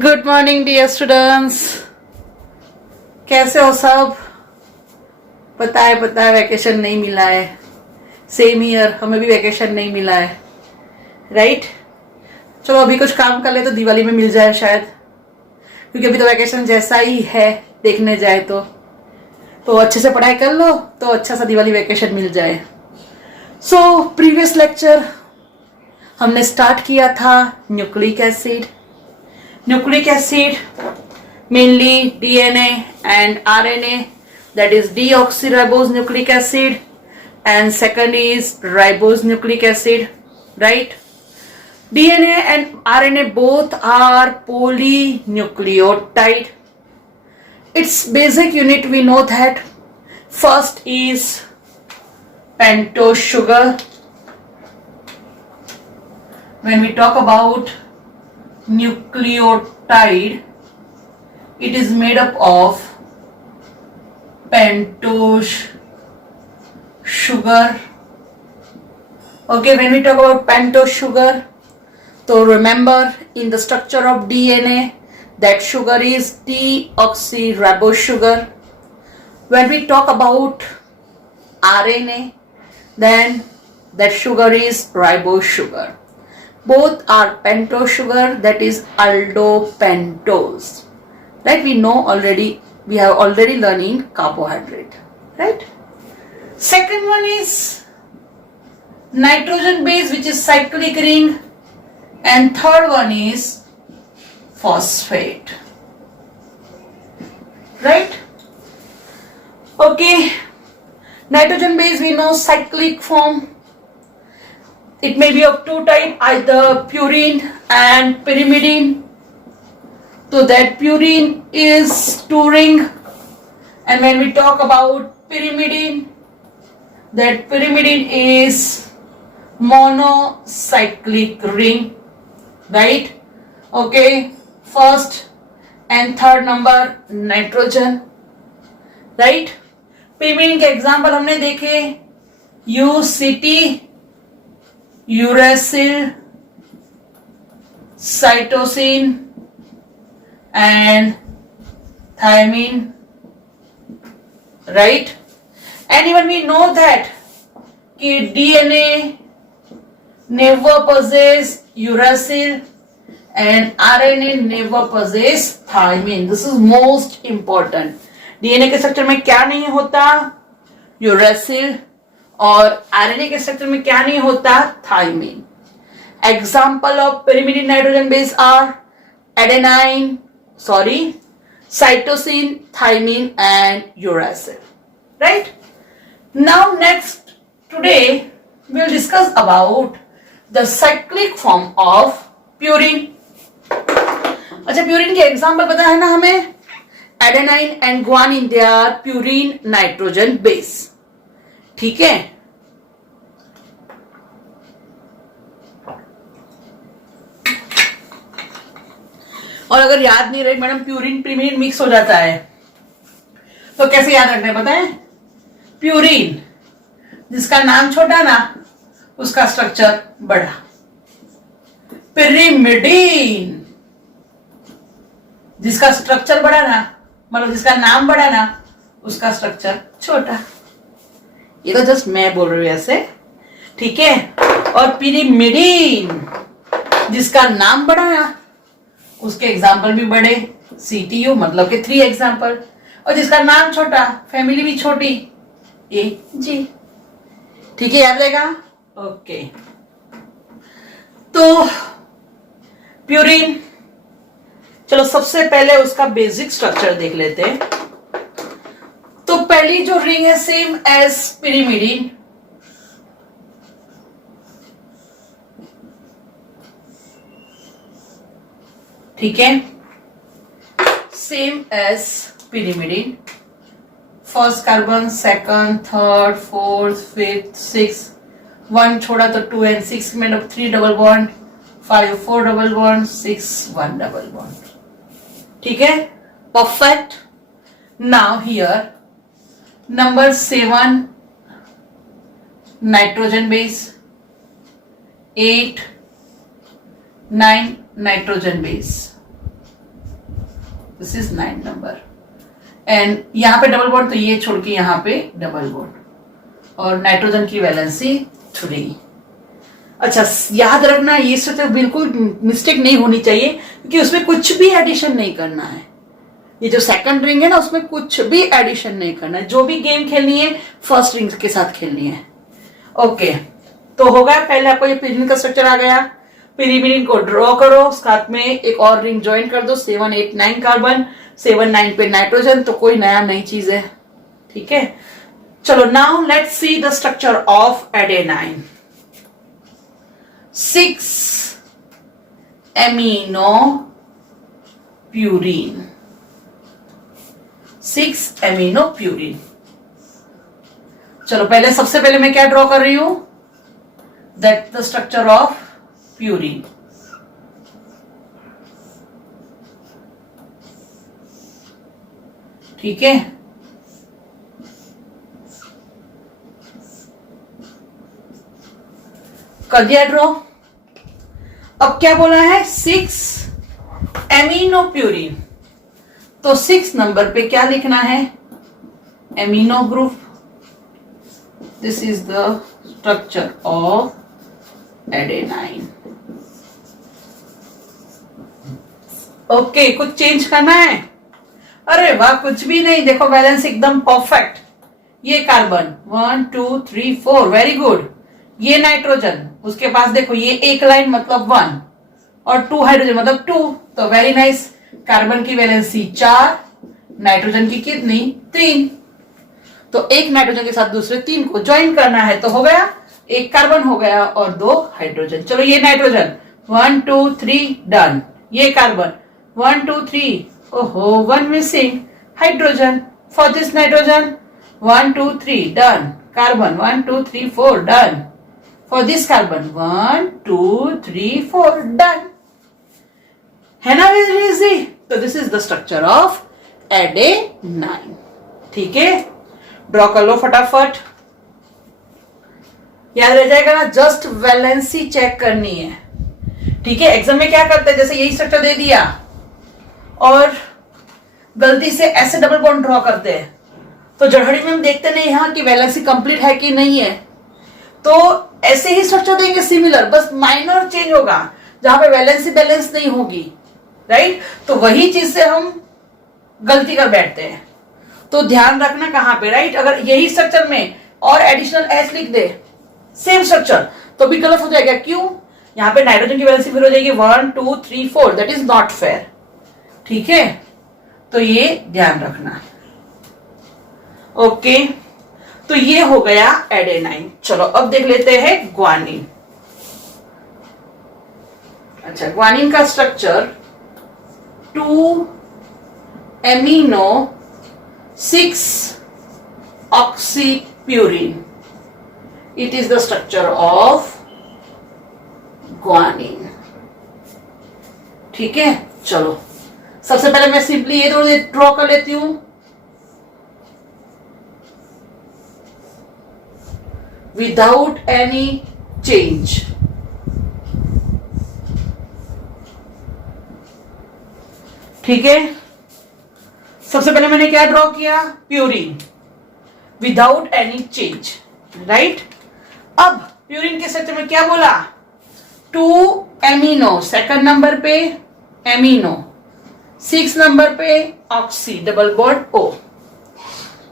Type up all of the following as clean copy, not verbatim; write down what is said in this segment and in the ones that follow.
Good morning dear students, कैसे हो सब। पता है वैकेशन नहीं मिला है। सेम ईयर, हमें भी वैकेशन नहीं मिला है, राइट। चलो अभी कुछ काम कर ले तो दिवाली में मिल जाए शायद, क्योंकि अभी तो वैकेशन जैसा ही है देखने जाए तो अच्छे से पढ़ाई कर लो तो अच्छा सा दिवाली वैकेशन मिल जाए। सो प्रीवियस लेक्चर हमने स्टार्ट किया था nucleic acid. Nucleic acid, mainly DNA and RNA, that is deoxyribose nucleic acid, and second is ribose nucleic acid, right? DNA and RNA both are polynucleotide. Its basic unit we know that first is pentose sugar. When we talk about nucleotide, it is made up of pentose sugar. Okay, when we talk about pentose sugar, so remember in the structure of DNA that sugar is deoxyribose sugar. When we talk about RNA, then that sugar is ribose sugar. Both are pentose sugar, that is aldopentose, right? We have already learning carbohydrate, right? Second one is nitrogen base, which is cyclic ring, and third one is phosphate, right? Okay, nitrogen base we know cyclic form. It may be of two types, either purine and pyrimidine. So that purine is two ring, and when we talk about pyrimidine, that pyrimidine is monocyclic ring, right? Okay, first and third number nitrogen, right? pyrimidine के example हमने देखे UCT, uracil, cytosine and thymine, right? And even we know that DNA never possess uracil and RNA never possess thymine. This is most important. DNA के structure में क्या नहीं होता? uracil. और RNA के स्ट्रक्चर में क्या नहीं होता? Thymine. Example of pyrimidine nitrogen base are cytosine, thymine and uracil, right? Now next, today we will discuss about the cyclic form of purine. अच्छा, प्यूरिन के एग्जाम्पल पता है ना हमें? Adenine and guanine, they are purine nitrogen base. ठीक है, और अगर याद नहीं रहे मैडम प्यूरिन प्रीमिडिन मिक्स हो जाता है तो कैसे याद रखना है पता है? प्यूरिन जिसका नाम छोटा ना उसका स्ट्रक्चर बड़ा. pyrimidine जिसका स्ट्रक्चर बड़ा ना, मतलब जिसका नाम बड़ा ना, उसका स्ट्रक्चर छोटा. ये तो जस्ट मैं बोल रही हूं ऐसे, ठीक है. और pyrimidine जिसका नाम बड़ा ना उसके एग्जाम्पल भी बड़े, CTU मतलब के 3 एग्जाम्पल. और जिसका नाम छोटा, फैमिली भी छोटी, AG. ठीक है, याद रहेगा. ओके, तो प्यूरिन, चलो सबसे पहले उसका बेसिक स्ट्रक्चर देख लेते हैं. तो पहली जो रिंग है सेम एज pyrimidine, ठीक है, same as pyrimidine. First carbon, second, third, fourth, fifth, six, 1 छोड़ा तो 2 and 6 made of 3 double bond, 5 4 double bond, 6 1 double bond. ठीक है, perfect. Now here number 7 nitrogen base, 8 9 nitrogen base. This is 9 number, and यहाँ पे double bond, तो ये छोड़ के यहाँ पे डबल बॉन्ड, और नाइट्रोजन की वैलेंसी 3। अच्छा, याद रखना ये स्ट्रक्चर बिल्कुल मिस्टेक नहीं होनी चाहिए, क्योंकि उसमें कुछ भी एडिशन नहीं करना है। ये जो सेकंड रिंग है ना, उसमें कुछ भी एडिशन नहीं करना है। जो भी गेम खेलनी है फर्स्ट रिंग के साथ खेलनी है। ओके, तो हो गया, पहले आपको ये पिरिमिड का स्ट्रक्चर आ गया। पिरिमिड को ड्रॉ करो, साथ में एक और रिंग ज्वाइन कर दो, 7 8 9 कार्बन, 7 9 पे नाइट्रोजन, तो कोई नई चीज है। ठीक है, चलो now let's see the structure of adenine. 6 amino purine, 6 amino purine. चलो पहले, सबसे पहले मैं क्या ड्रॉ कर रही हूं, that the structure of purine. ठीक है, कर दिया ड्रॉ। अब क्या बोला है, 6 एमिनो प्यूरिन, तो 6 नंबर पे क्या लिखना है, amino group. This is the structure of adenine. Okay, कुछ चेंज करना है? अरे वाह, कुछ भी नहीं, देखो बैलेंस एकदम परफेक्ट। ये कार्बन 1 2 3 4, वेरी गुड। ये नाइट्रोजन, उसके पास देखो ये एक लाइन मतलब 1, और 2 हाइड्रोजन मतलब 2, तो वेरी नाइस। कार्बन की वैलेंसी 4, नाइट्रोजन की कितनी, 3, तो एक नाइट्रोजन के साथ दूसरे 3 को ज्वाइन करना है, तो हो गया, एक कार्बन हो गया और 2 हाइड्रोजन। चलो ये नाइट्रोजन 1 2 3 डन। ये कार्बन 1 2 3, ओहो 1 missing, hydrogen. For this nitrogen 1 2 3 done, carbon 1 2 3 4 done. For this carbon 1 2 3 4 done. है ना वेरी इजी? तो this is the structure of adenine. ठीक है, ड्रॉ कर लो फटाफट, याद रह जाएगा ना, जस्ट वैलेंसी चेक करनी है। ठीक है, एग्जाम में क्या करते हैं, जैसे यही स्ट्रक्चर दे दिया और गलती से ऐसे डबल बॉन्ड ड्रॉ करते हैं, तो जड़हड़ी में हम देखते नहीं यहाँ की वैलेंसी कंप्लीट है कि नहीं है, तो ऐसे ही स्ट्रक्चर देंगे सिमिलर, बस माइनर चेंज होगा जहां पे वैलेंसी बैलेंस नहीं होगी, राइट। तो वही चीज से हम गलती कर बैठते हैं, तो ध्यान रखना कहां पे, राइट। अगर यही स्ट्रक्चर में और एडिशनल एच लिख दे, सेम स्ट्रक्चर, तो भी गलत हो जाएगा। क्यों? यहां पे नाइट्रोजन की वैलेंसी फिर हो जाएगी 1 2 3 4, दैट इज नॉट फेयर। ठीक है, तो ये ध्यान रखना। ओके, तो ये हो गया एडेनाइन। चलो अब देख लेते हैं ग्वानिन। अच्छा, ग्वानिन का structure 2 amino 6 oxypurine, it is the structure of guanine. ठीक है, चलो सबसे पहले मैं सिंपली ये ड्रॉ कर लेती हूं, विदाउट एनी चेंज। ठीक है, सबसे पहले मैंने क्या ड्रॉ किया, purine, without any change, right. अब प्यूरिन के स्ट्रक्चर में क्या बोला, 2 एमिनो, सेकंड नंबर पे एमिनो, 6 नंबर पे ऑक्सी, डबल बॉन्ड O।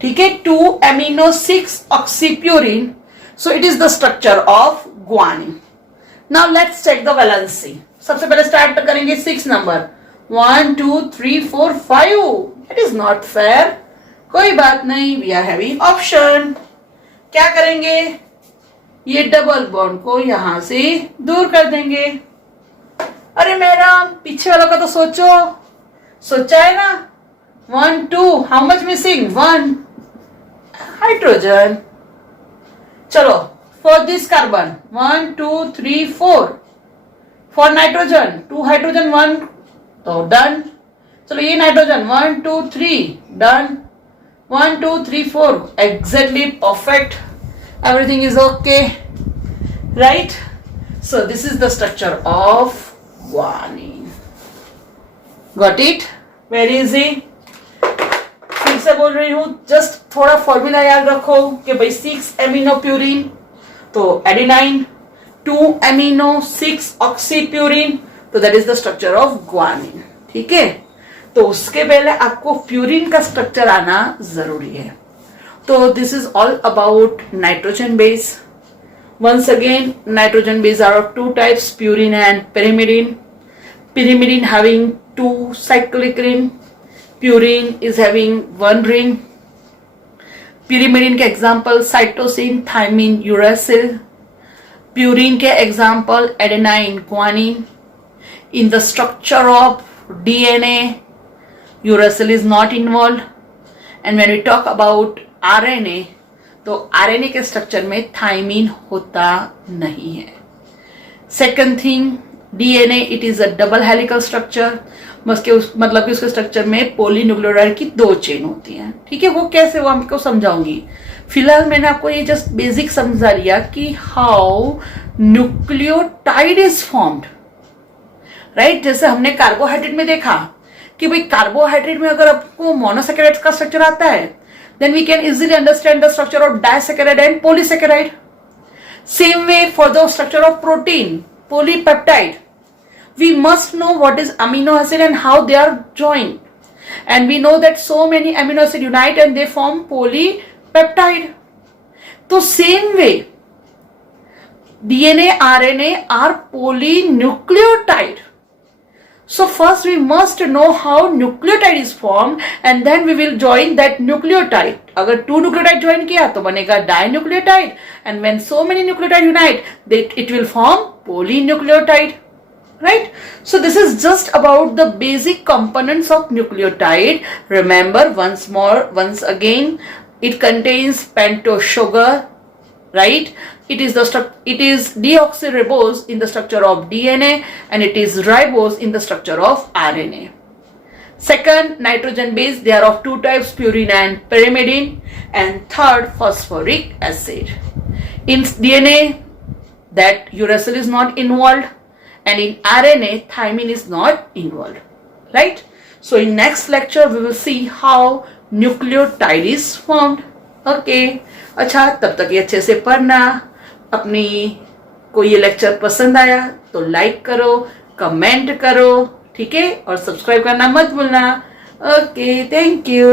ठीक है, 2 amino 6 ऑक्सीप्यूरिन, so it is the structure of guanine. Now let's check the valency. सबसे पहले स्टार्ट करेंगे 6 number, 1 2 3 4 5, it is not fair, कोई बात नहीं, we are having option। क्या करेंगे, ये डबल बॉन्ड को यहां से दूर कर देंगे। अरे मेरा पीछे वालों का तो सोचा है ना, 1 2, हाउ मच मिसिंग, 1 हाइड्रोजन। चलो for this carbon 1 2 3 4, for nitrogen 2 hydrogen 1, तो डन। चलो ये nitrogen 1 2 3 done, 1 2 3 4, exactly perfect, everything is okay, right? So this is the structure of guanine. Got it? Very easy. फिर से बोल रही हूं, जस्ट थोड़ा फॉर्मूला याद रखो कि भाई 6 एमिनो प्यूरिन तो एडेनाइन, 2 एमिनो 6 ऑक्सी प्यूरिन तो that is the structure of guanine. ठीक है, तो उसके पहले आपको प्यूरिन का स्ट्रक्चर आना जरूरी है। तो this is all about nitrogen base. Once again, nitrogen base are of two types, purine and pyrimidine. Pyrimidine having 2 cyclic ring, purine is having 1 ring. Pyrimidine के example cytosine, thymine, uracil. Purine के example adenine, guanine. In the structure of DNA, uracil is not involved. And when we talk about RNA, तो RNA के structure में thymine होता नहीं है। Second thing, DNA it is a double helical structure, मतलब कि उसके स्ट्रक्चर में पॉलीन्यूक्लियोटाइड की 2 चेन होती हैं। ठीक है, वो कैसे, वो आपको समझाऊंगी। फिलहाल मैंने आपको ये जस्ट बेसिक समझा दिया कि how nucleotide is formed, right. जैसे हमने कार्बोहाइड्रेट में देखा कि भाई कार्बोहाइड्रेट में अगर आपको मोनोसैकेराइड का स्ट्रक्चर आता है, then we can easily understand the structure of disaccharide and polysaccharide. Same way for the structure of protein, polypeptide. We must know what is amino acid and how they are joined. And we know that so many amino acid unite and they form polypeptide. So same way, DNA, RNA are polynucleotide. So first we must know how nucleotide is formed and then we will join that nucleotide. अगर 2 nucleotide join किया तो बनेगा dinucleotide and when so many nucleotide unite, it will form polynucleotide, right? So this is just about the basic components of nucleotide. Remember once again, it contains pentose sugar, right? It is deoxyribose in the structure of DNA and it is ribose in the structure of RNA. Second, nitrogen base, they are of 2 types, purine and pyrimidine. And third, phosphoric acid. In DNA, that uracil is not involved, and in RNA, thymine is not involved, right? So in next lecture, we will see how nucleotide is formed. Okay. अच्छा, तब तक ये अच्छे से पढ़ना। अपनी को ये लेक्चर पसंद आया तो लाइक करो, कमेंट करो, ठीक है, और सब्सक्राइब करना मत भूलना। Okay, thank you.